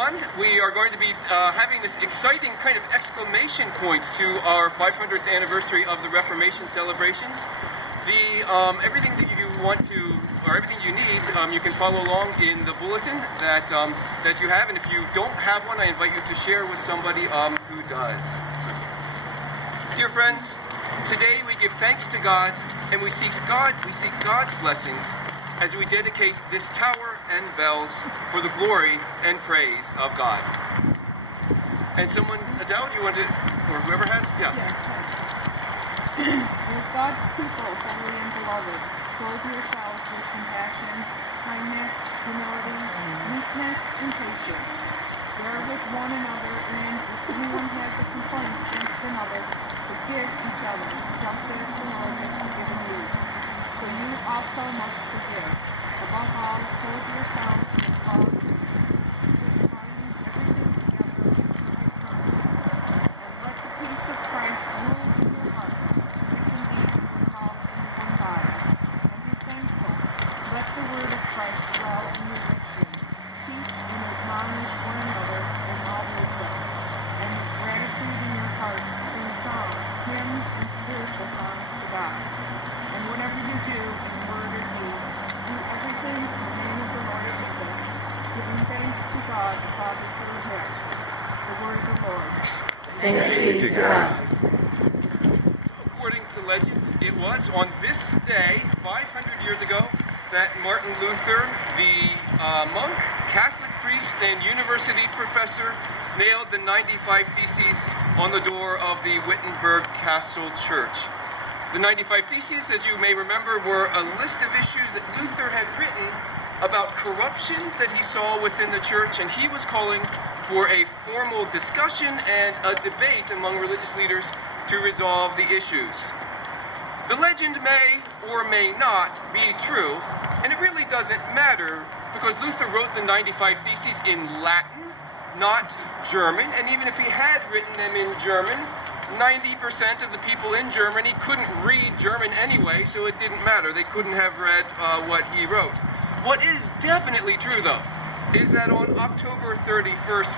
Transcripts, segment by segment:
everyone. We are going to be having this exciting kind of exclamation point to our 500th anniversary of the Reformation celebrations. Everything that you want to, or everything you need, you can follow along in the bulletin that you have. And if you don't have one, I invite you to share with somebody who does. So, dear friends, today we give thanks to God, and we seek God's blessings as we dedicate this tower and bells for the glory and praise of God. And someone, Adele, you want to, or whoever has, yeah. Yes. As God's people, holy and beloved, clothe yourselves with compassion, kindness, humility, meekness, and patience. Bear with one another, and if anyone has a complaint against another, forgive each other, just as the Lord has forgiven you. So you also must forgive. Above all, clothe yourselves with love, which binds everything together in perfect harmony. And let the peace of Christ rule in your hearts, which indeed you were called in one body. And be thankful. Let the word of Christ dwell in your wisdom. Teach and admonish one another in all wisdom. And with gratitude in your hearts, sing songs, hymns, and spiritual songs to God. And whatever you do, in word or deed, do everything in the name of the Lord Jesus, giving thanks to God the Father through him. The word of the Lord. Thanks be to God. According to legend, it was on this day, 500 years ago, that Martin Luther, the monk, Catholic priest, and university professor, nailed the 95 Theses on the door of the Wittenberg Castle Church. The 95 Theses, as you may remember, were a list of issues that Luther had written about corruption that he saw within the church, and he was calling for a formal discussion and a debate among religious leaders to resolve the issues. The legend may or may not be true, and it really doesn't matter, because Luther wrote the 95 Theses in Latin, not German, and even if he had written them in German, 90% of the people in Germany couldn't read German anyway, so it didn't matter. They couldn't have read what he wrote. What is definitely true, though, is that on October 31st,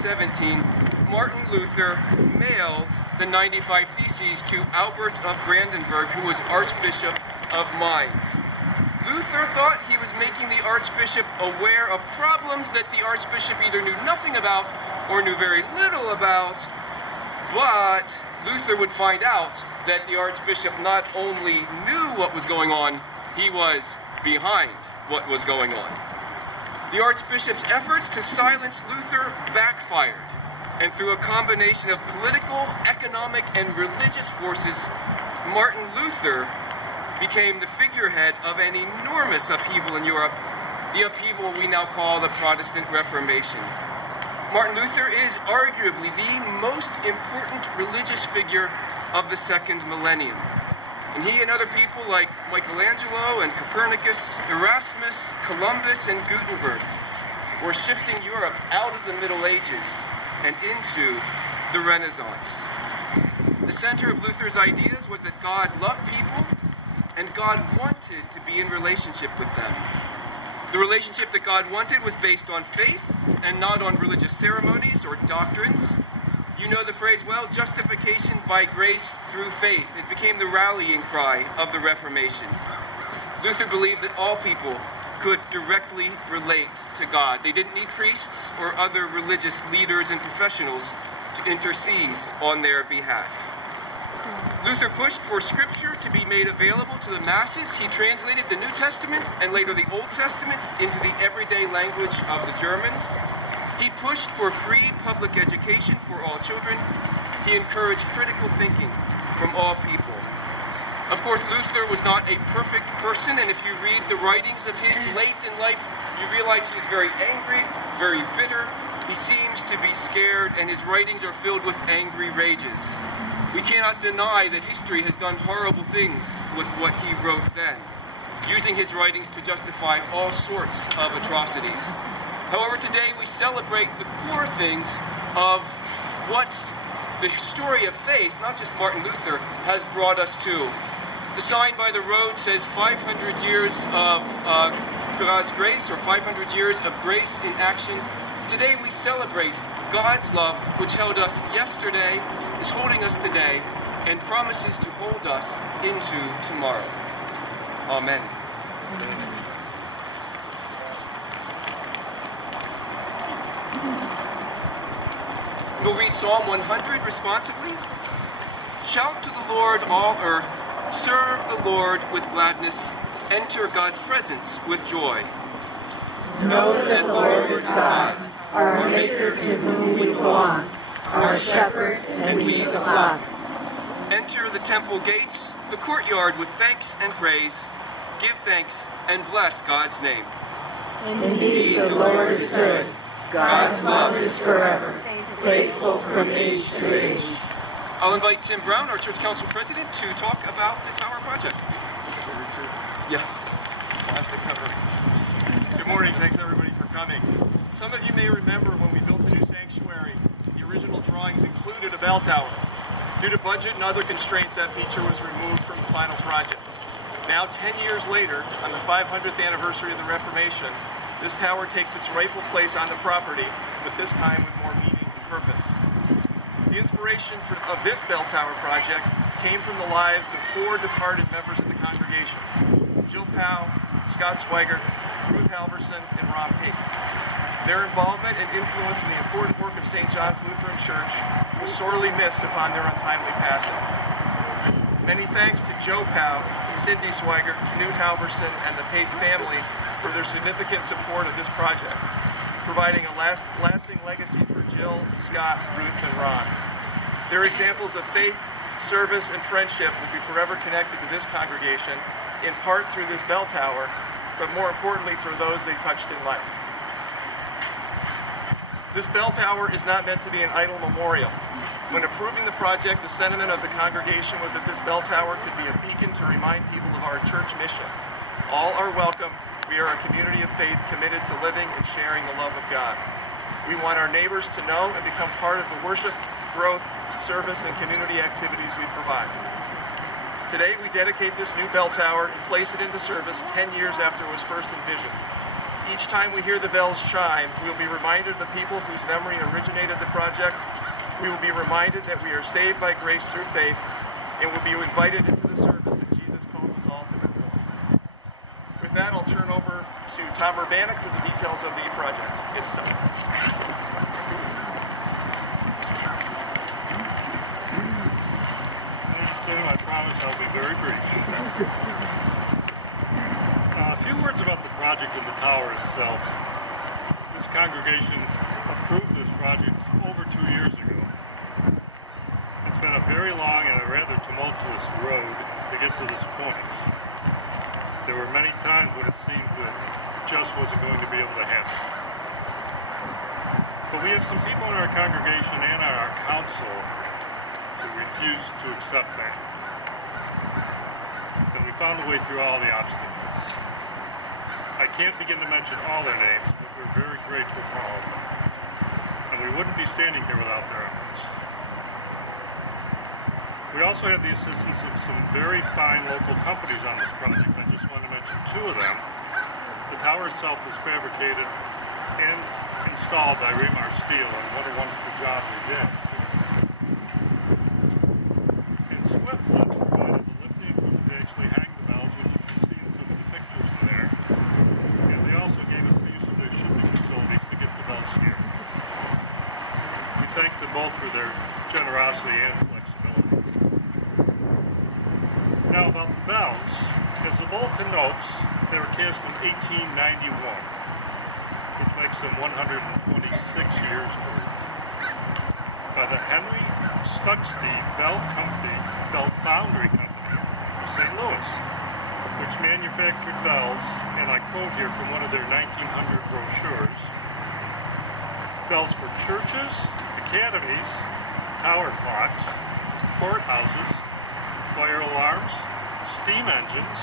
1517, Martin Luther mailed the 95 Theses to Albert of Brandenburg, who was Archbishop of Mainz. Luther thought he was making the Archbishop aware of problems that the Archbishop either knew nothing about or knew very little about, but Luther would find out that the Archbishop not only knew what was going on, he was behind what was going on. The Archbishop's efforts to silence Luther backfired, and through a combination of political, economic, and religious forces, Martin Luther became the figurehead of an enormous upheaval in Europe, the upheaval we now call the Protestant Reformation. Martin Luther is arguably the most important religious figure of the second millennium. And he and other people like Michelangelo and Copernicus, Erasmus, Columbus, and Gutenberg were shifting Europe out of the Middle Ages and into the Renaissance. The center of Luther's ideas was that God loved people and God wanted to be in relationship with them. The relationship that God wanted was based on faith and not on religious ceremonies or doctrines. You know the phrase, well, justification by grace through faith. It became the rallying cry of the Reformation. Luther believed that all people could directly relate to God. They didn't need priests or other religious leaders and professionals to intercede on their behalf. Luther pushed for Scripture to be made available to the masses. He translated the New Testament and later the Old Testament into the everyday language of the Germans. He pushed for free public education for all children. He encouraged critical thinking from all people. Of course, Luther was not a perfect person, and if you read the writings of his late in life, you realize he is very angry, very bitter. He seems to be scared, and his writings are filled with angry rages. We cannot deny that history has done horrible things with what he wrote then, using his writings to justify all sorts of atrocities. However, today we celebrate the core things of what the story of faith, not just Martin Luther, has brought us to. The sign by the road says 500 years of God's grace, or 500 years of grace in action Today we celebrate God's love, which held us yesterday, is holding us today, and promises to hold us into tomorrow. Amen. We'll read Psalm 100 responsively. Shout to the Lord, all earth. Serve the Lord with gladness. Enter God's presence with joy. Know that the Lord is God, our Maker to whom we belong, our shepherd, and we the flock. Enter the temple gates, the courtyard with thanks and praise. Give thanks and bless God's name. Indeed, the Lord is good. God's love is forever, faithful from age to age. I'll invite Tim Brown, our church council president, to talk about the tower project. Yeah. That's the cover. Good morning. Thanks everybody for coming. Some of you may remember when we built the new sanctuary, the original drawings included a bell tower. Due to budget and other constraints, that feature was removed from the final project. Now, 10 years later, on the 500th anniversary of the Reformation, this tower takes its rightful place on the property, but this time with more meaning and purpose. The inspiration of this bell tower project came from the lives of 4 departed members of the congregation: Jill Pow, Swigart, Ruth Halverson, and Ron Pape. Their involvement and influence in the important work of St. John's Lutheran Church was sorely missed upon their untimely passing. Many thanks to Jill Pow, Cindy Swigart, Ruth Halverson, and the Pape family for their significant support of this project, providing a lasting legacy for Jill, Scott, Ruth, and Ron. Their examples of faith, service, and friendship will be forever connected to this congregation, in part through this bell tower, but more importantly through those they touched in life. This bell tower is not meant to be an idle memorial. When approving the project, the sentiment of the congregation was that this bell tower could be a beacon to remind people of our church mission. All are welcome. We are a community of faith committed to living and sharing the love of God. We want our neighbors to know and become part of the worship, growth, service, and community activities we provide. Today, we dedicate this new bell tower and place it into service 10 years after it was first envisioned. Each time we hear the bells chime, we will be reminded of the people whose memory originated the project. We will be reminded that we are saved by grace through faith, and will be invited into the service that Jesus calls us all to perform. With that, I'll turn over to Tom Urbanek for the details of the project itself. I promise I'll be very brief. A few words about the project and the tower itself. This congregation approved this project over 2 years ago. It's been a very long and a rather tumultuous road to get to this point. There were many times when it seemed that it just wasn't going to be able to happen. But we have some people in our congregation and on our council who refused to accept that. And we found a way through all the obstacles. I can't begin to mention all their names, but we're very grateful for all of them. And we wouldn't be standing here without their efforts. We also had the assistance of some very fine local companies on this project. I just want to mention 2 of them. The tower itself was fabricated and installed by Remar Steel, and what a wonderful job they did. And Swiftlet provided the lifting equipment to actually hang the bells, which you can see in some of the pictures there. And they also gave us the use of their shipping facilities to get the bells here. We thank them both for their generosity and flexibility. Now about the bells, as the bulletin notes, they were cast in 1891, which makes them 126 years old, by the Henry Stucksteed Bell Foundry Company of St. Louis, which manufactured bells, and I quote here from one of their 1900 brochures, bells for churches, academies, tower clocks, courthouses, fire alarms, steam engines,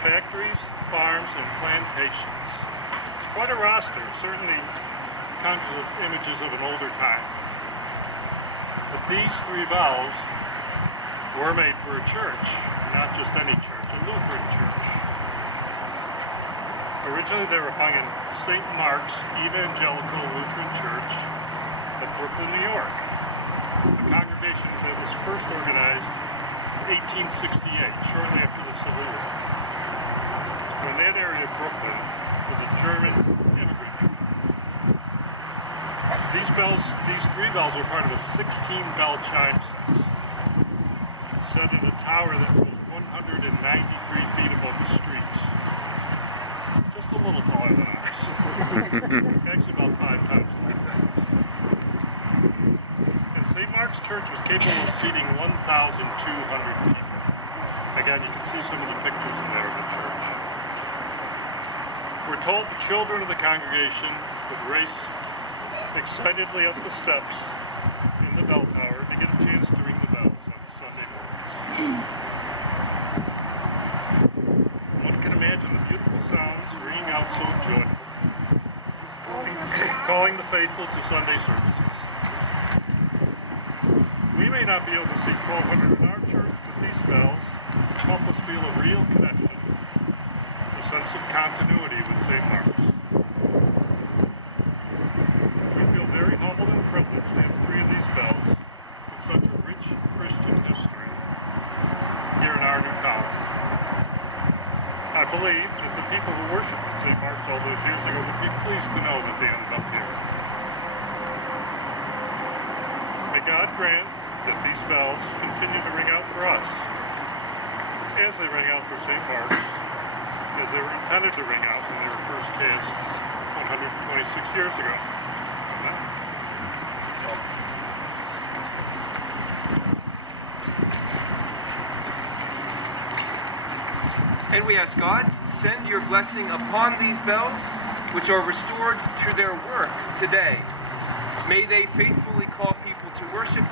factories, farms, and plantations. It's quite a roster, certainly conjures up images of an older time. But these 3 bells were made for a church, not just any church, a Lutheran church. Originally they were hung in St. Mark's Evangelical Lutheran Church of Brooklyn, New York, a congregation that was first organized in 1868, shortly after the Civil War, when that area of Brooklyn was a German immigrant community. These three bells were part of a 16-bell chime set, set in a tower that was 193 feet above the street. Just a little taller than ours. Actually about 5 times taller. And St. Mark's Church was capable of seating 1,200 people. Again, you can see some of the pictures in there of the church. We're told the children of the congregation would race excitedly up the steps in the bell tower to get a chance to ring the bells on Sunday mornings. One can imagine the beautiful sounds ringing out so joyful, calling the faithful to Sunday services. We may not be able to see 1,200 in our church, but these bells help us feel a real connection, a sense of continuity with St. Mark's. We feel very humbled and privileged to have 3 of these bells with such a rich Christian history here in our new college. I believe that the people who worshiped at St. Mark's all those years ago would be pleased to know that they ended up here. May God grant that these bells continue to ring out for us as they rang out for St. Mark's, as they were intended to ring out when they were first cast 126 years ago. And we ask God, send your blessing upon these bells, which are restored to their work today. May they faithfully call people to worship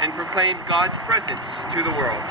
and proclaim God's presence to the world.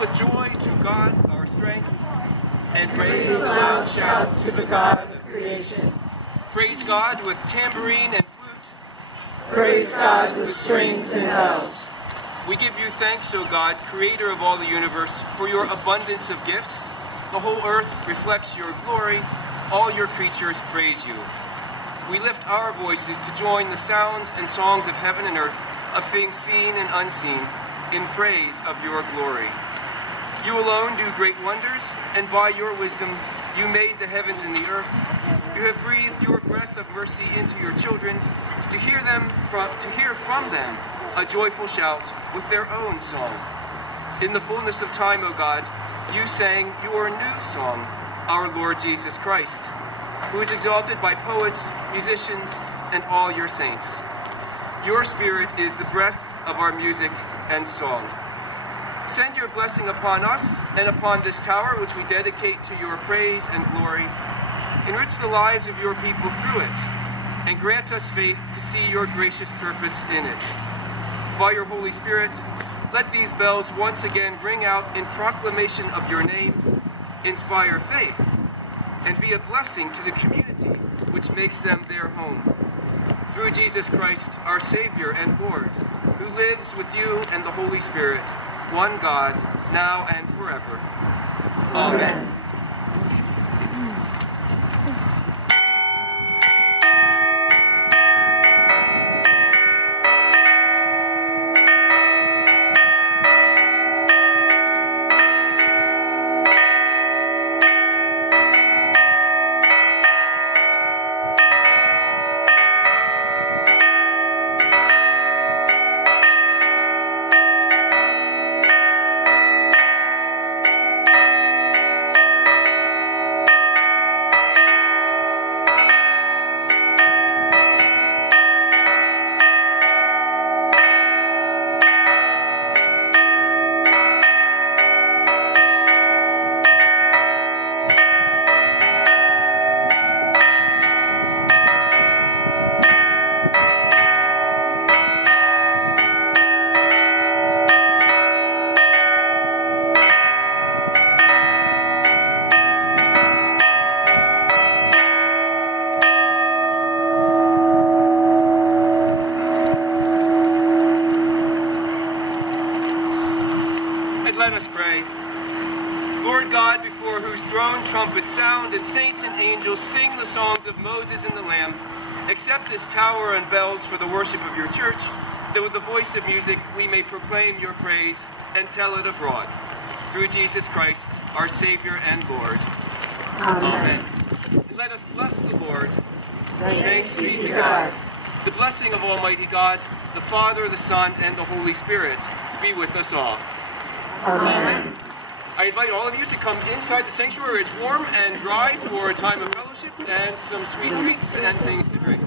With joy to God, our strength, and praise loud shout to the God of creation. Praise God with tambourine and flute. Praise God with strings and bells. We give you thanks, O God, creator of all the universe, for your abundance of gifts. The whole earth reflects your glory. All your creatures praise you. We lift our voices to join the sounds and songs of heaven and earth, of things seen and unseen, in praise of your glory. You alone do great wonders, and by your wisdom you made the heavens and the earth. You have breathed your breath of mercy into your children, to hear from them a joyful shout with their own song. In the fullness of time, O God, you sang your new song, our Lord Jesus Christ, who is exalted by poets, musicians, and all your saints. Your Spirit is the breath of our music and song. Send your blessing upon us and upon this tower, which we dedicate to your praise and glory. Enrich the lives of your people through it, and grant us faith to see your gracious purpose in it. By your Holy Spirit, let these bells once again ring out in proclamation of your name, inspire faith, and be a blessing to the community which makes them their home. Through Jesus Christ, our Savior and Lord, who lives with you and the Holy Spirit, one God, now and forever. Amen. Let us pray. Lord God, before whose throne trumpets sound and saints and angels sing the songs of Moses and the Lamb, accept this tower and bells for the worship of your church, that with the voice of music we may proclaim your praise and tell it abroad. Through Jesus Christ, our Savior and Lord. Amen. And let us bless the Lord. Thanks be to God. The blessing of Almighty God, the Father, the Son, and the Holy Spirit be with us all. Amen. I invite all of you to come inside the sanctuary. It's warm and dry for a time of fellowship and some sweet treats and things to drink.